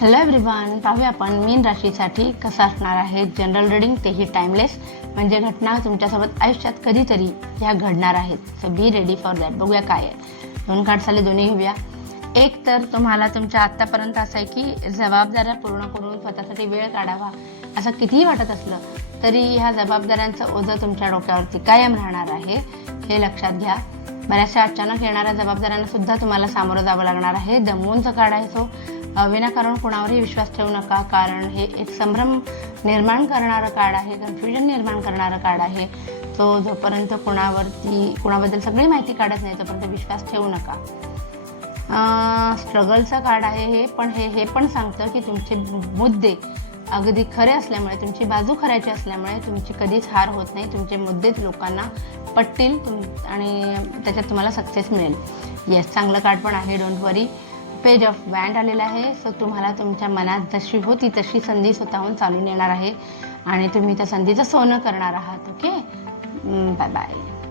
Hello everyone, पाहूया आपण मीन राशीसाठी कसं असणार आहे जनरल रीडिंग, तेही टाइमलेस. म्हणजे घटना तुमच्यासोबत आयुष्यात कधीतरी ह्या घडणार आहेत. So be ready for that. बघूया काय आहे. 2 कार्ड्स आले, दोन्ही घेऊया. एक तर तुम्हाला तुमच्या आत्तापर्यंत असं आहे की जबाबदाऱ्या पूर्ण करून स्वतःसाठी वेळ काढावा असं कितीही वाटत असलं तरी ह्या जबाबदाऱ्यांचं ओझं तुमच्या डोक्यावरती कायम राहणार आहे, हे लक्षात घ्या. बऱ्याचशा अचानक येणाऱ्या जबाबदाऱ्यांना सुद्धा तुम्हाला सामोरं जावं लागणार आहे. द मूनचा कार्ड आहे. सो विनाकारण कोणावरही विश्वास ठेवू नका, कारण हे एक संभ्रम निर्माण करणारं कार्ड आहे, कन्फ्युजन निर्माण करणारं कार्ड आहे. तो जोपर्यंत कोणाबद्दल सगळी माहिती काढत नाही तोपर्यंत विश्वास ठेवू नका. स्ट्रगलचं कार्ड आहे हे, पण हे पण सांगतं की तुमचे मुद्दे अगदी खरे असल्यामुळे, तुमची बाजू खऱ्याची असल्यामुळे तुमची कधीच हार होत नाही. तुमचे मुद्देच लोकांना पटतील आणि त्याच्यात तुम्हाला सक्सेस मिळेल. येस, चांगलं कार्ड पण आहे. Don't worry. पेज ऑफ वँड आलेलं आहे. सो तुम्हाला तुमच्या मनात जशी होती तशी संधी स्वतःहून चालून येणार आहे आणि तुम्ही त्या संधीचं सोनं करणार आहात. Okay, bye bye.